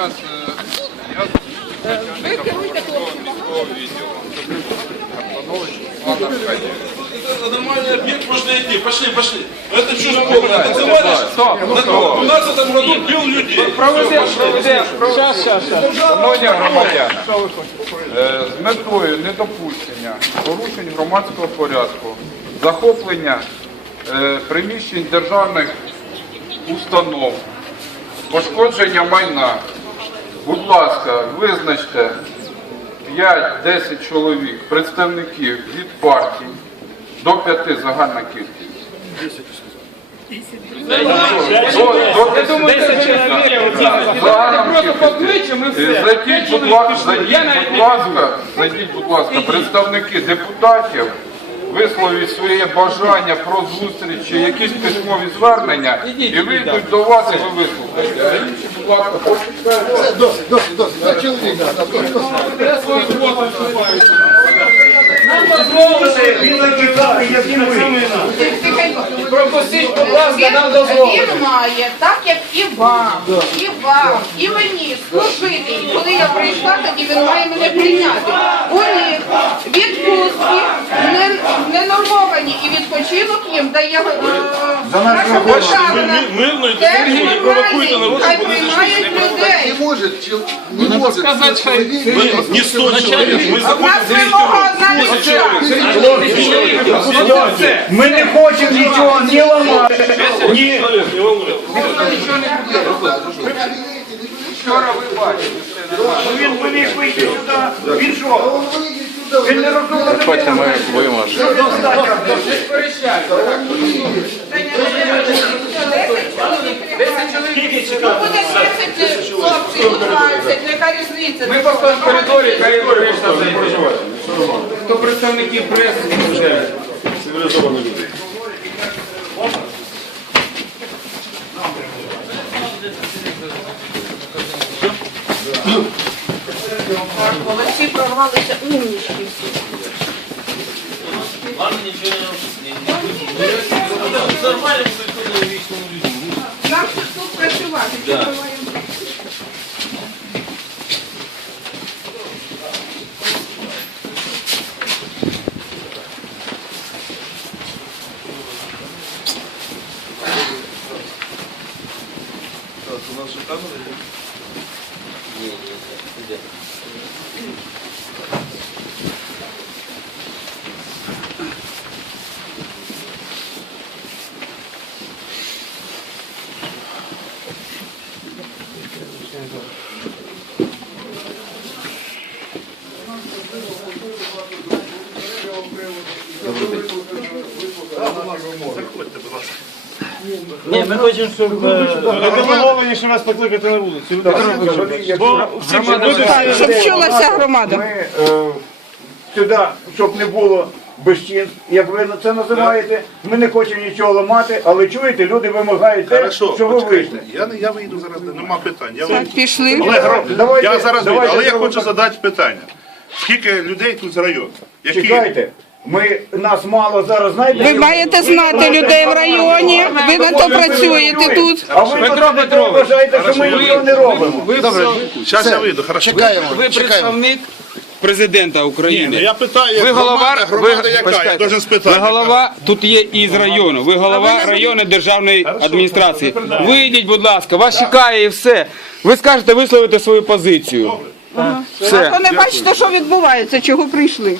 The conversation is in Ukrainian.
зараз я Ви керуйте хлопцями. військового відділу. Антонович Анна Аркадіївна. Это нормальный объект, можно идти. Пошли, пошли. Это что же было? Это товарищ? Стоп, В стоп. 12 году бил людей. Проведе, проведе, Шановні громадяни, е, з метою недопущення порушень громадського порядку, захоплення е, приміщень державних установ, пошкодження майна, будь ласка, визначте 5-10 чоловік, представників від партій, до 5 загальна кількість. До, до 10 чоловік. Е, Зайдіть, будь ласка, зайдіть, будь ласка, зайдіть, будь ласка, представники депутатів, висловіть своє бажання про зустрічі, якісь письмові звернення, і вийдуть до вас, і ви вислухаєте. А інші, будь ласка. Досить, досить, досить. За чоловік, да, да, досить, досить. Пропустіть, будь ласка, нам дозволити. Він має, так як і вам, і вам, і мені служити. Коли я прийшла, тоді він має мене прийняти. У них відпустки не, не нормовані і відпочинок їм дає е, наша держава. Мирно і Теж не нормальний, провокуйте народ, хай щоб вони приймають людей. Не может, чел- не может. человек- Не 100 человек. Мы А в нас вимога одна лише. Ми не хочемо нічого ні ламати, ні. Не. Вчора ви бачили. Він поміг вийти сюди. Він що? Він не розуміє. Потім ми виможемо. Буде 10 хлопців, 20, яка різниця? Ми просто в коридорі, хай вирішна зайде. Хто представники преси вже. Цивилизованные люди. Молодці прорвалися умнічки всі. Нам ще тут працювати. що ми маємо? Ні, Заходьте, будь ласка ми хочемо, щоб ви що вас покликати на вулицю. Бо всі Щоб чулася громада. Ми е, сюди, щоб не було безчин, як ви це називаєте, ми не хочемо нічого ламати, але чуєте, люди вимагають те, Хорошо, що ви почекайте. вийшли. Я, не- я вийду зараз, нема питань. Я, вийду. Пішли. Давайте, я зараз вийду, давайте але я зробимо хочу так. задати питання. Скільки людей тут з району? Які? Чекайте, ми, нас мало зараз, знаєте? Ви маєте знати людей в районі, ви на то працюєте тут. А ви Петро Петрович, вважаєте, що ми нічого не робимо. Зараз я вийду, хорошо. Чекаємо, Ви представник президента Ні, ну України. я питаю, Ви голова, громада, громада ви, яка? Я должен спитати. ви голова тут є із району. Ви голова районної державної адміністрації. Вийдіть, будь ласка, вас чекає і все. Ви скажете висловити свою позицію. А то не бачите, що відбувається, чого прийшли.